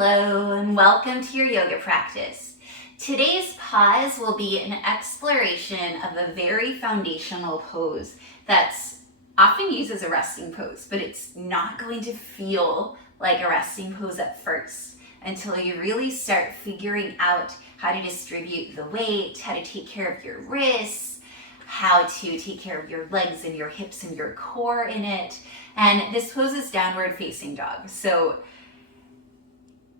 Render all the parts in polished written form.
Hello and welcome to your yoga practice. Today's pause will be an exploration of a very foundational pose that's often used as a resting pose, but it's not going to feel like a resting pose at first until you really start figuring out how to distribute the weight, how to take care of your wrists, how to take care of your legs and your hips and your core in it. And this pose is downward facing dog. So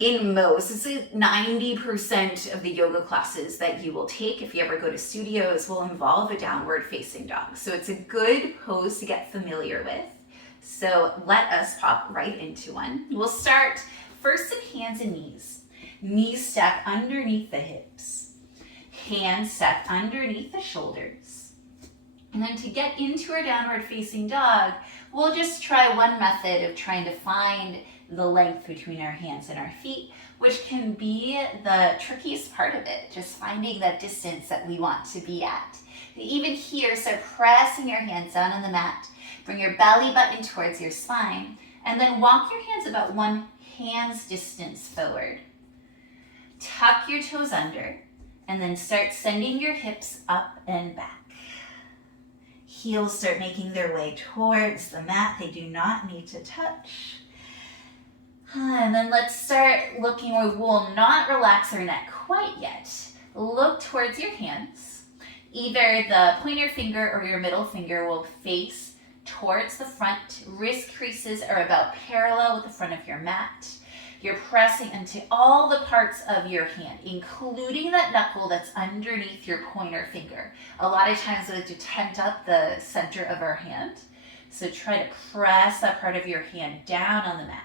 in most, it's 90% of the yoga classes that you will take if you ever go to studios will involve a downward facing dog. So it's a good pose to get familiar with. So let us pop right into one. We'll start first in hands and knees. Knees stack underneath the hips. Hands stack underneath the shoulders. And then to get into our downward facing dog, we'll just try one method of trying to find the length between our hands and our feet, which can be the trickiest part of it, just finding that distance that we want to be at. Even here, start pressing your hands down on the mat, bring your belly button towards your spine, and then walk your hands about one hand's distance forward. Tuck your toes under, and then start sending your hips up and back. Heels start making their way towards the mat. They do not need to touch. And then let's start looking. We will not relax our neck quite yet. Look towards your hands. Either the pointer finger or your middle finger will face towards the front. Wrist creases are about parallel with the front of your mat. You're pressing into all the parts of your hand, including that knuckle that's underneath your pointer finger. A lot of times we like to tent up the center of our hand. So try to press that part of your hand down on the mat.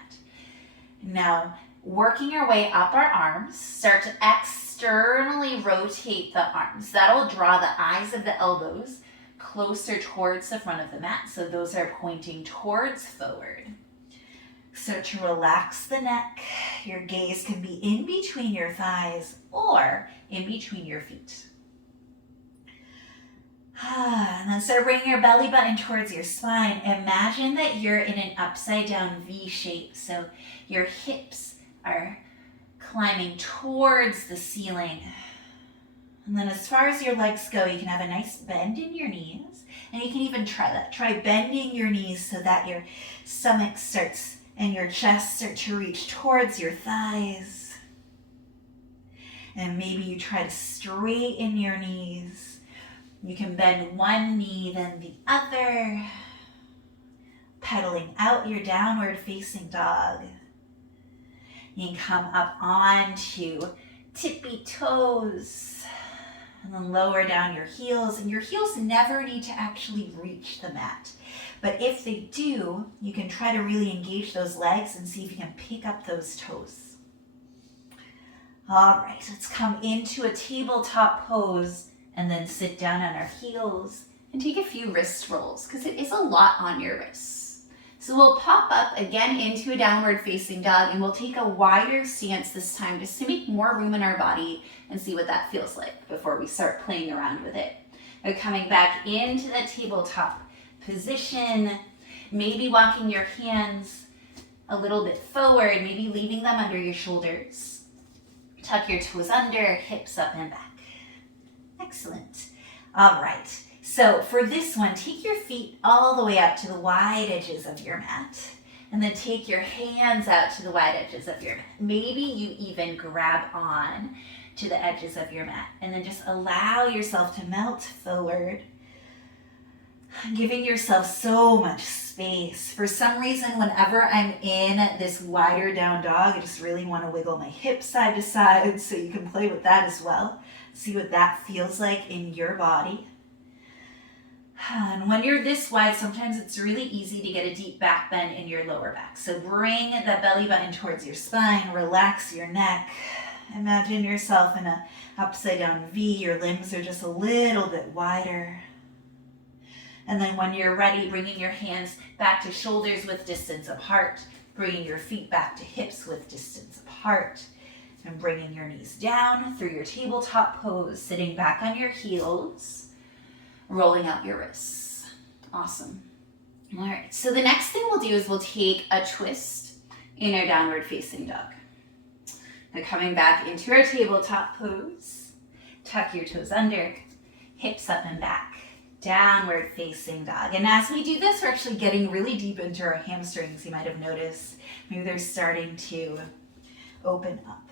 Now, working your way up our arms, start to externally rotate the arms. That'll draw the eyes of the elbows closer towards the front of the mat, so those are pointing towards forward. Start to relax the neck. Your gaze can be in between your thighs or in between your feet. And then start bringing your belly button towards your spine. Imagine that you're in an upside down V shape. So your hips are climbing towards the ceiling. And then as far as your legs go, you can have a nice bend in your knees. And you can even try that. Try bending your knees so that your stomach starts and your chest start to reach towards your thighs. And maybe you try to straighten your knees. You can bend one knee, then the other, pedaling out your downward facing dog. You can come up onto tippy toes, and then lower down your heels. And your heels never need to actually reach the mat. But if they do, you can try to really engage those legs and see if you can pick up those toes. All right, let's come into a tabletop pose. And then sit down on our heels and take a few wrist rolls because it is a lot on your wrists. So we'll pop up again into a downward facing dog and we'll take a wider stance this time just to make more room in our body and see what that feels like before we start playing around with it. We're coming back into that tabletop position, maybe walking your hands a little bit forward, maybe leaving them under your shoulders. Tuck your toes under, hips up and back. Excellent. All right. So for this one, take your feet all the way out to the wide edges of your mat. And then take your hands out to the wide edges of your mat. Maybe you even grab on to the edges of your mat. And then just allow yourself to melt forward. Giving yourself so much space. For some reason, whenever I'm in this wider down dog, I just really want to wiggle my hips side to side. So you can play with that as well. See what that feels like in your body. And when you're this wide, sometimes it's really easy to get a deep back bend in your lower back. So bring that belly button towards your spine, relax your neck. Imagine yourself in an upside down V. Your limbs are just a little bit wider. And then when you're ready, bringing your hands back to shoulders with distance apart, bringing your feet back to hips with distance apart. And bringing your knees down through your tabletop pose, sitting back on your heels, rolling out your wrists. Awesome. All right, so the next thing we'll do is we'll take a twist in our downward facing dog. Now coming back into our tabletop pose. Tuck your toes under, hips up and back. Downward facing dog. And as we do this, we're actually getting really deep into our hamstrings. You might have noticed maybe they're starting to open up.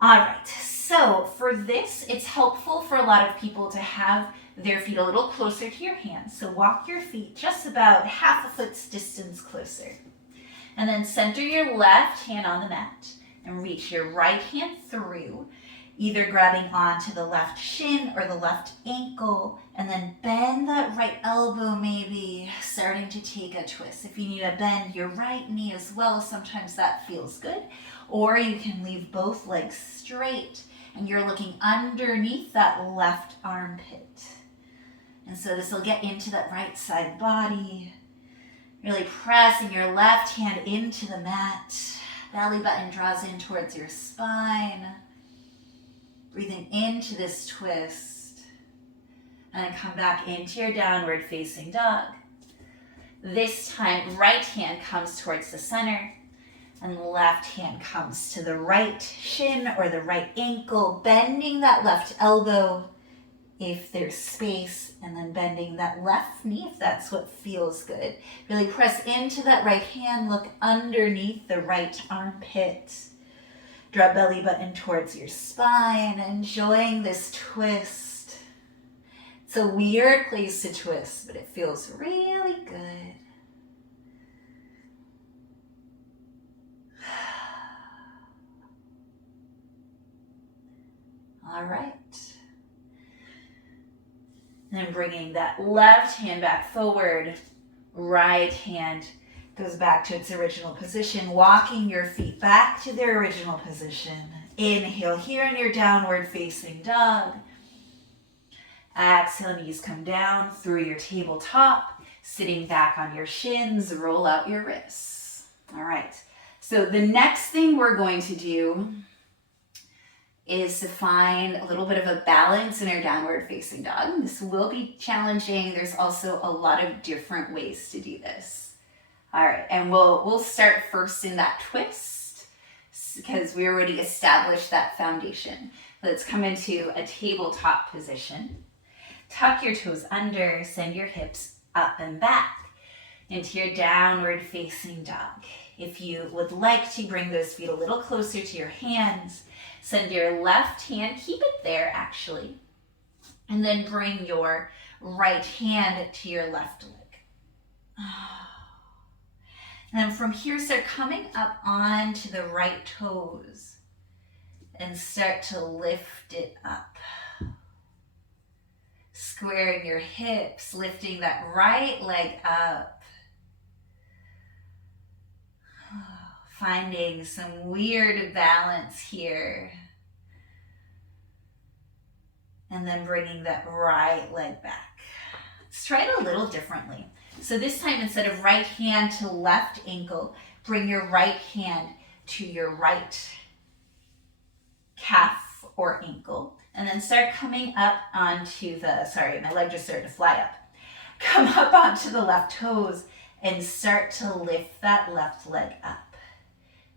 All right, so for this, it's helpful for a lot of people to have their feet a little closer to your hands. So walk your feet just about half a foot's distance closer. And then center your left hand on the mat and reach your right hand through, either grabbing onto the left shin or the left ankle, and then bend that right elbow, maybe starting to take a twist. If you need to bend your right knee as well, sometimes that feels good. Or you can leave both legs straight and you're looking underneath that left armpit. And so this will get into that right side body. Really pressing your left hand into the mat. Belly button draws in towards your spine. Breathing into this twist. And then come back into your downward facing dog. This time, right hand comes towards the center. And left hand comes to the right shin or the right ankle, bending that left elbow if there's space, and then bending that left knee if that's what feels good. Really press into that right hand, look underneath the right armpit. Draw belly button towards your spine, enjoying this twist. It's a weird place to twist, but it feels really good. All right. And then bringing that left hand back forward, right hand goes back to its original position, walking your feet back to their original position. Inhale here in your downward facing dog. Exhale, knees come down through your tabletop, sitting back on your shins, roll out your wrists. All right, so the next thing we're going to do is to find a little bit of a balance in our downward facing dog. This will be challenging. There's also a lot of different ways to do this. All right, and we'll start first in that twist because we already established that foundation. Let's come into a tabletop position. Tuck your toes under, send your hips up and back into your downward facing dog. If you would like to bring those feet a little closer to your hands, send your left hand, keep it there actually, and then bring your right hand to your left leg. And then from here, start coming up onto the right toes and start to lift it up. Squaring your hips, lifting that right leg up. Finding some weird balance here. And then bringing that right leg back. Let's try it a little differently. So this time, instead of right hand to left ankle, bring your right hand to your right calf or ankle. And then start coming up onto the, sorry, my leg just started to fly up. Come up onto the left toes and start to lift that left leg up.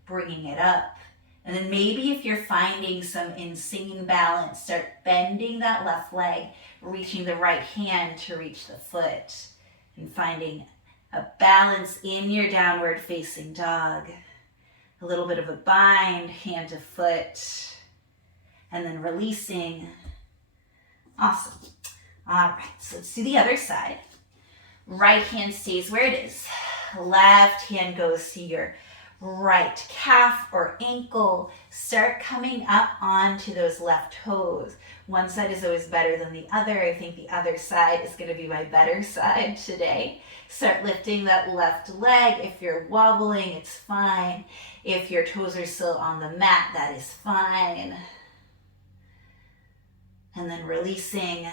Bringing it up. And then maybe if you're finding some insane balance, start bending that left leg, reaching the right hand to reach the foot, and finding a balance in your downward facing dog. A little bit of a bind, hand to foot, and then releasing. Awesome. All right, so let's do the other side. Right hand stays where it is. Left hand goes to your right calf or ankle. Start coming up onto those left toes. One side is always better than the other. I think the other side is going to be my better side today. Start lifting that left leg. If you're wobbling, it's fine. If your toes are still on the mat, that is fine. And then releasing.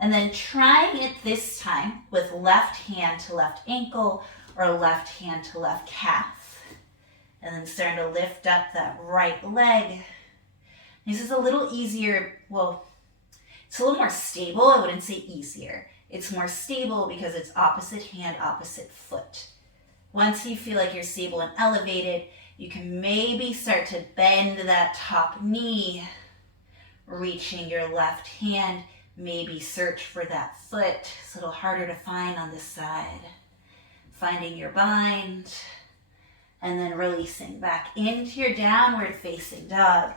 And then trying it this time with left hand to left ankle or left hand to left calf. And then starting to lift up that right leg. This is a little easier, well, it's a little more stable. I wouldn't say easier. It's more stable because it's opposite hand, opposite foot. Once you feel like you're stable and elevated, You can maybe start to bend that top knee, reaching your left hand, maybe search for that foot. It's a little harder to find on this side. Finding your bind, and then releasing back into your downward facing dog.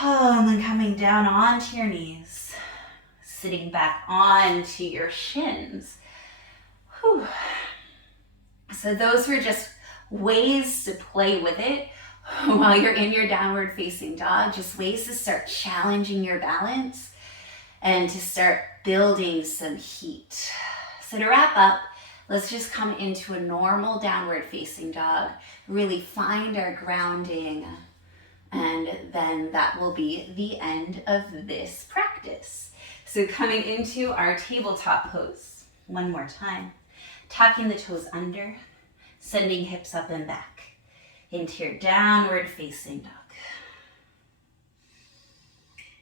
And then coming down onto your knees, sitting back onto your shins. Whew. So those were just ways to play with it while you're in your downward facing dog, just ways to start challenging your balance and to start building some heat. So to wrap up, let's just come into a normal downward facing dog, really find our grounding, and then that will be the end of this practice. So coming into our tabletop pose, one more time, tucking the toes under, sending hips up and back into your downward facing dog.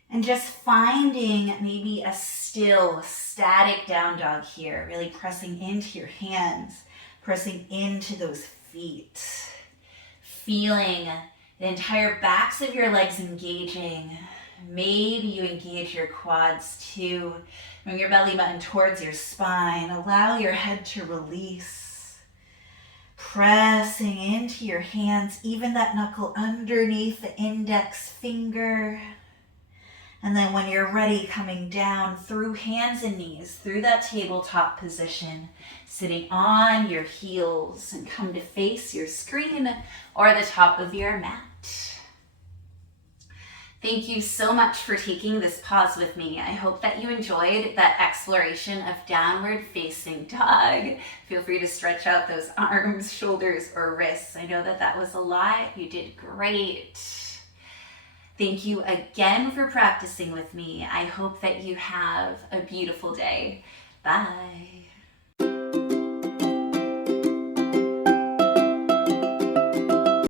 And just finding maybe a still, static down dog here, really pressing into your hands, pressing into those feet, feeling the entire backs of your legs engaging. Maybe you engage your quads too. Bring your belly button towards your spine. Allow your head to release. Pressing into your hands, even that knuckle underneath the index finger. And then when you're ready, coming down through hands and knees, through that tabletop position, sitting on your heels, and come to face your screen or the top of your mat. Thank you so much for taking this pause with me. I hope that you enjoyed that exploration of downward facing dog. Feel free to stretch out those arms, shoulders, or wrists. I know that that was a lot. You did great. Thank you again for practicing with me. I hope that you have a beautiful day. Bye.